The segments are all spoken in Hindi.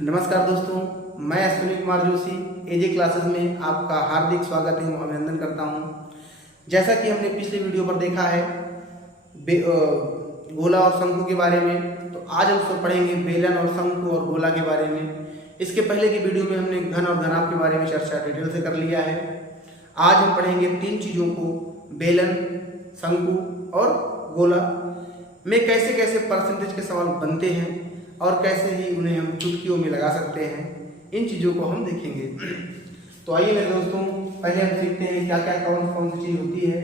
नमस्कार दोस्तों, मैं अश्विनी कुमार जोशी एजे क्लासेस में आपका हार्दिक स्वागत एवं अभिनंदन करता हूं। जैसा कि हमने पिछले वीडियो पर देखा है गोला और शंकु के बारे में, तो आज हम सब पढ़ेंगे बेलन और शंकु और गोला के बारे में। इसके पहले की वीडियो में हमने घन और घनाभ के बारे में चर्चा डिटेल से कर लिया है। आज हम पढ़ेंगे तीन चीज़ों को, बेलन, शंकु और गोला में कैसे कैसे परसेंटेज के सवाल बनते हैं और कैसे ही उन्हें हम चुटकियों में लगा सकते हैं, इन चीज़ों को हम देखेंगे। तो आइए मेरे दोस्तों, पहले हम सीखते हैं क्या क्या कौन कौन सी चीज़ होती है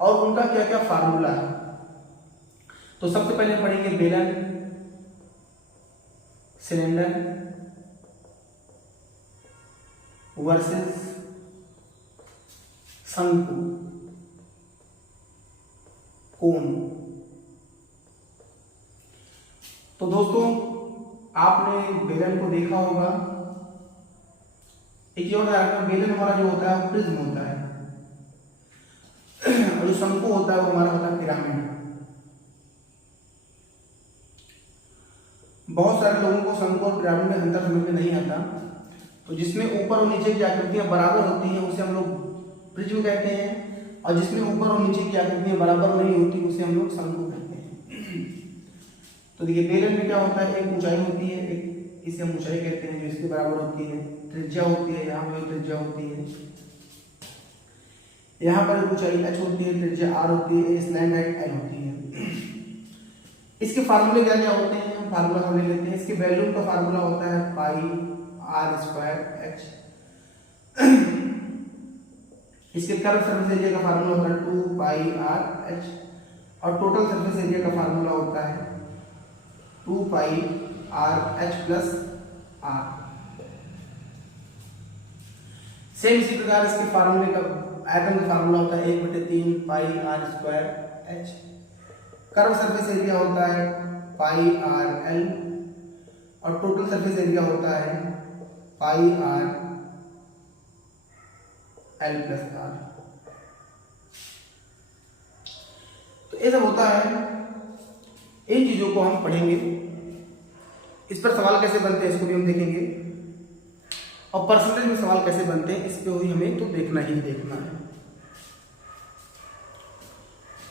और उनका क्या क्या फार्मूला है। तो सबसे पहले पढ़ेंगे बेलन, सिलेंडर वर्सेस शंकु, कोन। तो दोस्तों, आपने बेलन को देखा होगा। एक और बेलन हमारा जो होता है वो प्रिज्म होता है और जो शंकु होता है वो हमारा होता है पिरामिड। बहुत सारे लोगों को शंकु और पिरामिड में अंतर समझ में नहीं आता। तो जिसमें ऊपर और नीचे की आकृतियां बराबर होती हैं उसे हम लोग प्रिज्म कहते हैं, और जिसमें ऊपर और नीचे की आकृतियां बराबर नहीं होती उसे हम लोग शंकु कहते हैं। तो देखिए, बेलन में क्या होता है, एक ऊंचाई होती है, एक इसे हम ऊंचाई कहते हैं जो इसके बराबर होती है, त्रिज्या होती है, यहाँ पर त्रिज्या होती है, यहाँ पर ऊंचाई h होती है, त्रिज्या r होती है, स्लैंड हाइट l होती है। इसके फार्मूले क्या क्या होते हैं, हम फार्मूला हम ले लेते हैं। इसके वैल्यू का फार्मूला होता है पाई r स्क्वायर h। इसके कर्व सरफेस एरिया का फार्मूला होता है 2 पाई r h, और टोटल सरफेस एरिया का फार्मूला होता है 2 पाई r h plus r। Same इसी प्रकार इसके फार्मूले का आयतन का फार्मूला होता है 1/3 पाई r square h। Curve surface area होता है पाई r l, और टोटल सरफेस एरिया होता है पाई r l प्लस r। तो ये सब होता है। इन चीजों को हम पढ़ेंगे, इस पर सवाल कैसे बनते हैं इसको भी हम देखेंगे, और परसेंटेज में सवाल कैसे बनते हैं इसको भी हमें तो देखना ही देखना है।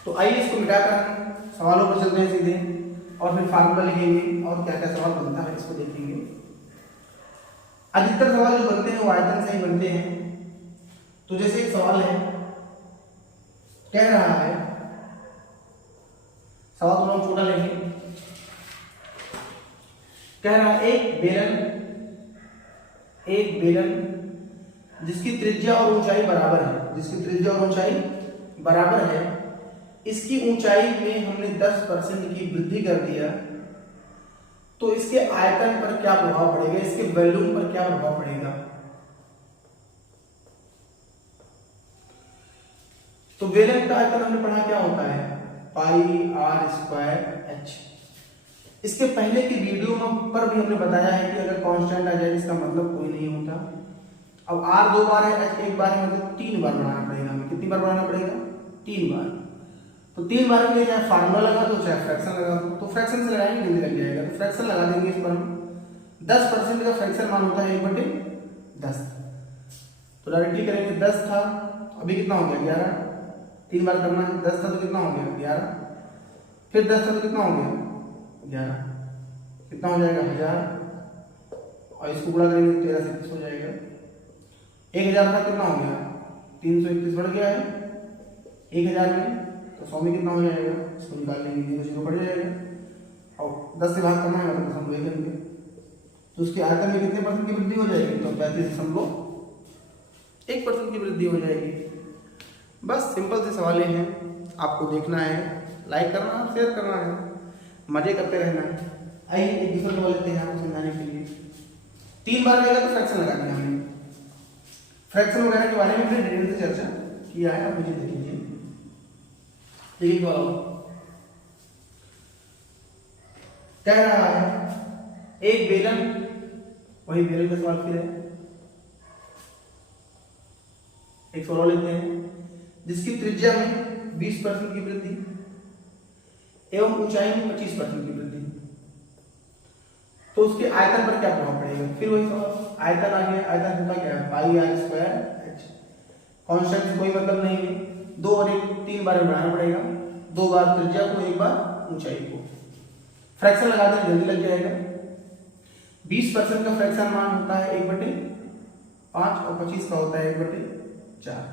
तो आइए इसको मिटाकर सवालों पर चलते हैं सीधे, और फिर फार्मूला लिखेंगे और क्या क्या सवाल बनता है इसको देखेंगे। अधिकतर सवाल जो बनते हैं वो आयतन से ही बनते हैं। तो जैसे एक सवाल है, कह रहा है, सवाल थोड़ा छोटा लेंगे, कह रहा है एक बेलन जिसकी त्रिज्या और ऊंचाई बराबर है, जिसकी त्रिज्या और ऊंचाई बराबर है, इसकी ऊंचाई में हमने 10% की वृद्धि कर दिया, तो इसके आयतन पर क्या प्रभाव पड़ेगा, इसके वॉल्यूम पर क्या प्रभाव पड़ेगा। तो बेलन का आयतन हमने पढ़ा क्या होता है, पाई r स्क्वायर h। इसके पहले की वीडियो में पर भी हमने बताया है कि अगर कांस्टेंट आ जाए इसका मतलब कोई नहीं होता। अब r 2 बार है, h 1 बार है, मतलब 3 बार बढ़ाना पड़ेगा हमें। कितनी बार बढ़ाना पड़ेगा, 3 बार। तो 3 बार के लिए चाहे फार्मूला लगा दो चाहे फ्रैक्शन लगा दो, तो फ्रैक्शन से लगाएंगे जल्दी लग जाएगा। तो फ्रैक्शन लगा देंगे इस पर हम। 10% का फ्रैक्शन मान होता है 1/10। तो डायरेक्टली करेंगे, 10 था, अभी कितना हो गया 11। 3 बार करना है, 10 था तो कितना हो गया 11, फिर 10 था तो कितना हो गया 11, कितना हो जाएगा 1000, और इसको गुणा करेंगे 13 से 30 हो जाएगा। 1000 था, कितना हो गया 331 बढ़ गया है 1000 में, तो 100 में कितना हो जाएगा, इसको निकाल लेंगे, 0 बढ़ जाएगा, और 10 से भाग करना है मतलब हम वही करेंगे। तो उसके आयतन में कितने % की वृद्धि हो जाएगी, तो 35.1% की वृद्धि हो जाएगी। बस सिंपल से सवाल हैं, आपको देखना है, लाइक करना है, शेयर करना है, मजे करते रहना है। आइए एक दूसरा सवाल लेते हैं आपको समझाने के लिए। 3 बार रहेगा तो फ्रैक्शन लगा दिया हमने। फ्रैक्शन वगैरह के बारे में हमने डिटेल से चर्चा किया है, आप मुझे देख लीजिए। देखिए कह रहा है एक बेलन, वही बेलन का सवाल फिर है, एक सवाल लेते हैं, जिसकी त्रिज्या में 20% की वृद्धि एवं ऊंचाई में 25% की वृद्धि। तो उसके आयतन पर क्या प्रभाव पड़ेगा? फिर वही सवाल, आयतन आ गया, आयतन होता क्या है? पाई आर स्क्वायर एच। कांस्टेंट कोई मतलब नहीं है, 2 और 1 3 बार बढ़ाना पड़ेगा, 2 बार त्रिज्या को, 1 बार ऊंचाई को। फ्रैक्शन लगा दें जल्दी लग जाएगा। 20% का फ्रैक्शन मान होता है 1/5 और 25 का होता है 1/4।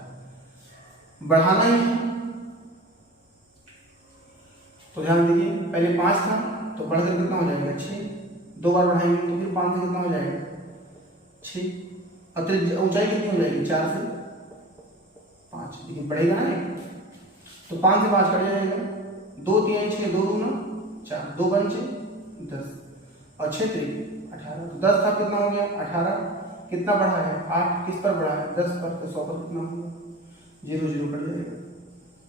बढ़ाना ही है तो ध्यान दीजिए, पहले 5 था तो बढ़कर कितना हो जाएगा 6, 2 बार बढ़ाएंगे तो फिर 5 से कितना हो जाएगा 6, और ऊंचाई कितनी हो जाएगी 4 से 5, लेकिन बढ़ेगा ना, तो 5 से 5 कट जाएगा, 2 3 6, 2 2 4, 2 5 10 और 6 3 18, तो 10 का कितना हो गया 18, कितना बढ़ा है 8, किस पर बढ़ा है 10 पर, तो 100 पर कितना होगा 0 0 कट जाएगा।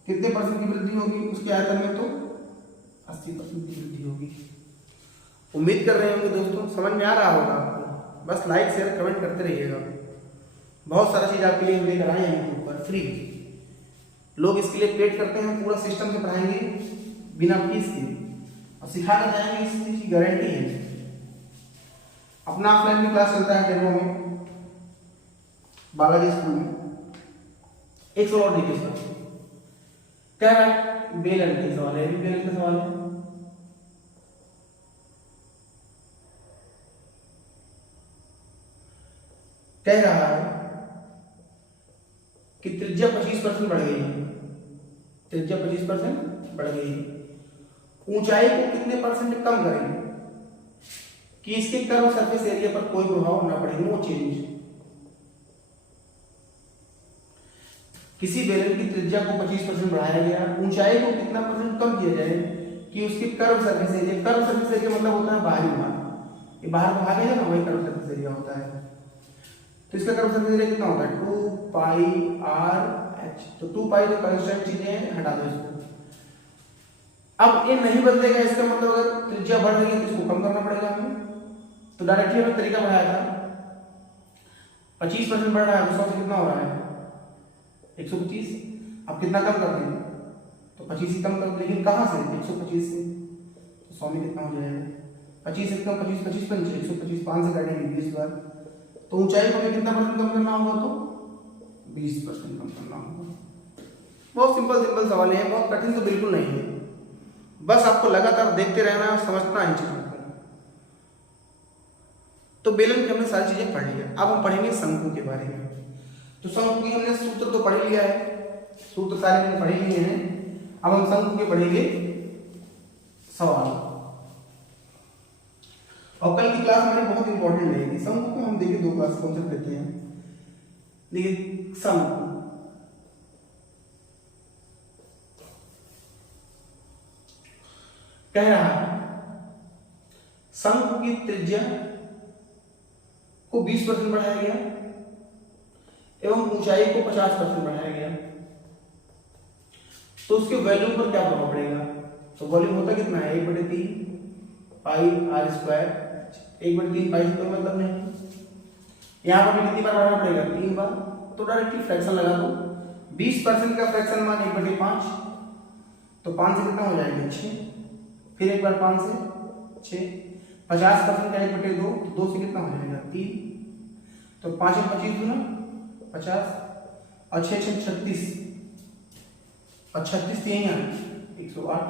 कितने परसेंट की वृद्धि होगी उसके आयतन में? तो 80% की वृद्धि होगी। उम्मीद कर रहे होंगे दोस्तों समझ में आ रहा होगा आपको, बस लाइक शेयर कमेंट करते रहिएगा। बहुत सारा चीज आपके लिए लेकर आए हैं यूट्यूब पर फ्री, लोग इसके लिए पेड करते हैं, पूरा सिस्टम से पढ़ाएंगे बिना फीस के और सिखा कर जाएंगे, इस चीज की गारंटी है। अपना ऑफलाइन भी क्लास चलता है डेमो में बालाजी स्कूल में। एक सवाल और देखिए सर, क्या है बेलन के सवाल है, बेलन के सवाल है। कह रहा है कि त्रिज्या 25% बढ़ गई है, त्रिज्या 25% बढ़ गई है, ऊंचाई को कितने परसेंट कम करेंगे कि इसके कर्व सरफेस एरिया पर कोई प्रभाव न पड़े, नो चेंज। किसी बेलन की त्रिज्या को 25% बढ़ाया गया, ऊंचाई को कितना परसेंट कम किया जाए कि उसके curve surface area, curve surface area मतलब होता है बाहरी भाग, ये बाहर भाग है ना, वही कर्व सरफेस एरिया होता है। तो इसका कर्व सरफेस एरिया कितना होता है 2 पाई आर एच, तो 2 पाई जो कांस्टेंट चीजें हटा दो इसको। अब ये नहीं बदलेगा, इसका मतलब अगर त्रिज्या बढ़ रही है तो इसको कम करना पड़ेगा हमें, तो डायरेक्टली हमने तरीका बढ़ाया था, 25% बढ़ रहा है तो 100 से कितना हो रहा है 125, अब कितना कम कर देंगे तो 25 ही कम कर, लेकिन कहाँ से 125 से, तो 100 में कितना हो जाएगा 25 से कम, 25 25 5 125, 5 से काटेंगे 20 बार, तो ऊंचाई को कितना परसेंट कम करना होगा तो 20% कम करना होगा। बहुत सिंपल सिंपल सवाल है, बहुत कठिन तो बिल्कुल नहीं है, बस आपको लगातार देखते रहना है और समझना है चीजों को। तो बेलन की हमने सारी चीजें पढ़ लिया, अब हम पढ़ेंगे शंकु के बारे में। तो शंकु की हमने सूत्र तो पढ़ लिया है, सूत्र सारे हमने पढ़े लिए हैं, अब हम शंकु के पढ़ेंगे सवाल। और कल की क्लास हमारी बहुत इंपॉर्टेंट रहेगी। शंकु को हम देखिए 2 क्लास कॉन्सेप्ट लेते हैं। देखिए शंकु, कह रहा है शंकु की त्रिज्या को 20% बढ़ाया गया एवं ऊंचाई को 50% बढ़ाया गया, तो उसके वॉल्यूम पर क्या प्रभाव पड़ेगा? तो वॉल्यूम होता कितना है 1/3 पाई आर स्क्वायर, 1/3 पाई स्क्वायर मतलब नहीं, यहाँ पर कितनी बार बढ़ाना पड़ेगा 3 बार, तो डायरेक्टली फ्रैक्शन लगा दो, 20% का फ्रैक्शन मान 1/5, तो 5 से कितना हो जाएगा 6, फिर एक बार 5 से 6, 50% का 1/2, 2 से कितना हो जाएगा 3, तो 5 और 25 गुना 50 और 6 6 36 और 36 3 यहाँ 108,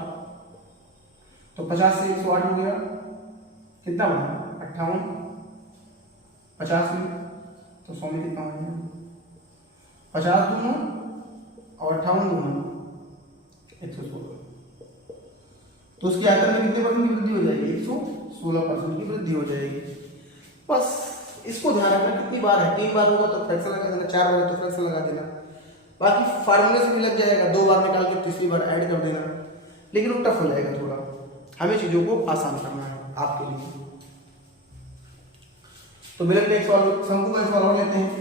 तो 50 से 108 हो गया, कितना बना 58, 50 में तो 100 में कितना हो गया 50 दूना और 58 दूना 116, तो उसके आयतन में कितने परसेंट की वृद्धि हो जाएगी 116% की वृद्धि हो जाएगी। बस इसको ध्यान रखना, कितनी बार है 3 बार होगा तो फ्रैक्शन लगा देना, 4 बार है तो फ्रैक्शन लगा देना, बाकी फार्मूले से भी लग जाएगा, 2 बार निकाल के तीसरी बार ऐड कर देना, लेकिन वो टफ हो जाएगा थोड़ा, हमें चीजों को आसान करना है आपके लिए। तो बेलन का एक सवाल, शंकु का एक सवाल और लेते हैं।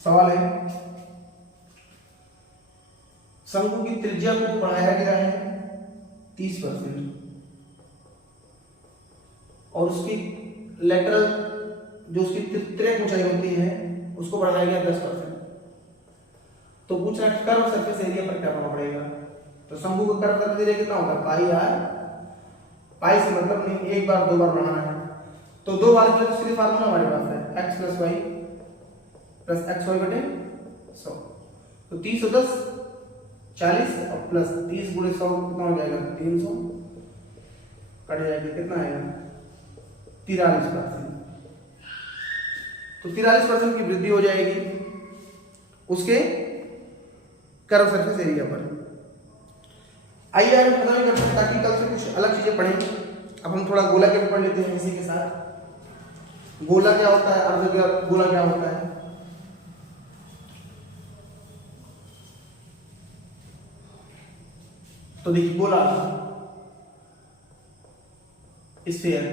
सवाल है शंकु की त्रिज्या को बढ़ाया गया है 30% और उसकी लेटरल जो उसकी तिर्यक ऊंचाई होती है उसको बढ़ाया गया 10%, तो पूछ रहा है कर्व सरफेस एरिया पर क्या प्रभाव पड़ेगा। तो शंकु का कर्व सरफेस एरिया कितना होगा, पाई आर, पाई से मतलब नहीं एक बार दो बार बढ़ाना है, तो दो बार जो सीधे फार्मूला हमारे पास है x plus y plus x y बटे 100। तो 30 और 10 40 और प्लस 30 गुणे 100 कितना हो जाएगा 300, कट जाएगा कितना आएगा 43%। तो 43% की वृद्धि हो जाएगी उसके कर्व सरफेस एरिया पर। आइए आगे खत्म नहीं करते ताकि कल से कुछ अलग चीजें पढ़ें। अब हम थोड़ा गोला के पढ़ लेते हैं इसी के साथ। गोला क्या होता है, अर्ध गोला क्या होता है। तो देखिए गोला स्फीयर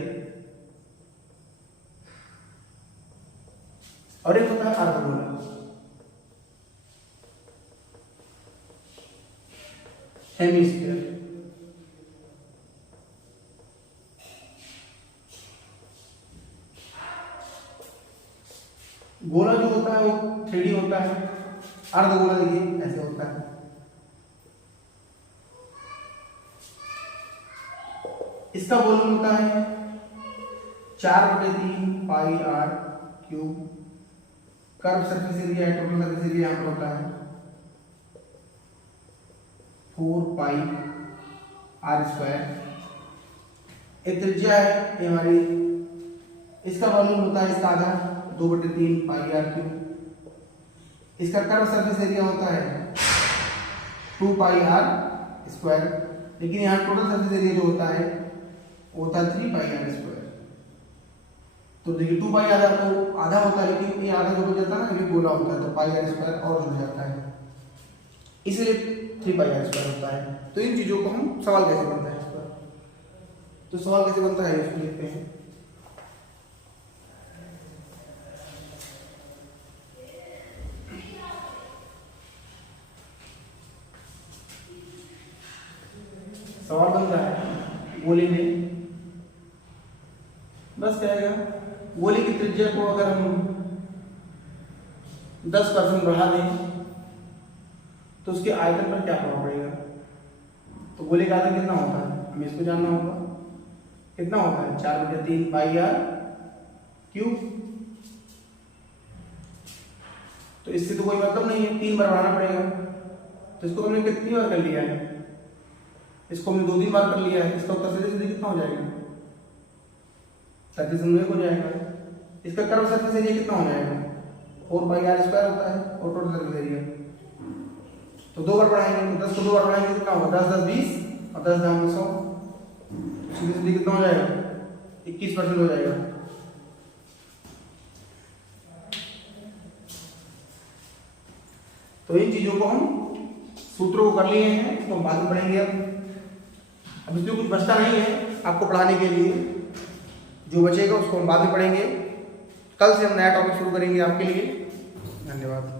और एक होता है अर्धगोला। हेमिस्फीयर गोला जो होता है वो 3D होता है, अर्धगोला देखिए ऐसे होता है। इसका वॉल्यूम होता है 4/3 pi r cube. Curve surface area है, टोटल सरफेस एरिया यहाँ पर होता है 4 पाई आर स्क्वायर। एक त्रिज्या है ये हमारी, इसका वॉल्यूम होता है इसका आधा 2/3 पाई आर क्यूब। इसका कर्व सरफेस एरिया होता है 2 पाई आर स्क्वायर, लेकिन यहाँ टोटल सरफेस एरिया जो होता है वो होता है 3 पाई आर स्क्वायर। तो देखिए 2 पाई आधा तो आधा होता है, लेकिन ये आधा जो हो जाता है ना ये गोला होता है, तो पाई आर स्क्वायर और जुड़ जाता है, इसलिए 3 पाई आर स्क्वायर होता है। तो इन चीजों को हम सवाल कैसे बनता है इस पर, तो सवाल कैसे बनता है इसको देखते हैं। सवाल बन रहा है गोले में, बस क्या है गोले की त्रिज्या को अगर हम 10% बढ़ा दें तो उसके आयतन पर क्या प्रभाव पड़ेगा। तो गोले का आयतन कितना होता है हमें इसको जानना होगा, कितना होता है 4/3 पाई आर क्यूब। तो इससे तो कोई मतलब नहीं है, 3 बार बढ़ाना पड़ेगा। तो इसको हमने कितनी बार कर लिया है, इसको हमने 2-3 बार कर लिया है। इसका उत्तर सीधे कितना हो जाएगा 37 हो जाएगा। इसका कर्व सरफेस एरिया कितना हो जाएगा 4 पाई आर स्क्वायर होता है और टोटल सरफेस एरिया। तो 2 बार बढ़ाएंगे, 10 को 2 बार बढ़ाएंगे कितना होगा 10 10 20 और 10 10 100, सीधे कितना हो जाएगा 21% हो जाएगा। तो इन चीजों को हम सूत्रों को कर लिए हैं, इसको हम बाद में पढ़ेंगे। अब इसमें कुछ बचता नहीं है आपको पढ़ाने के लिए, जो बचेगा उसको हम बाद में पढ़ेंगे। कल से हम नया टॉपिक शुरू करेंगे आपके लिए। धन्यवाद।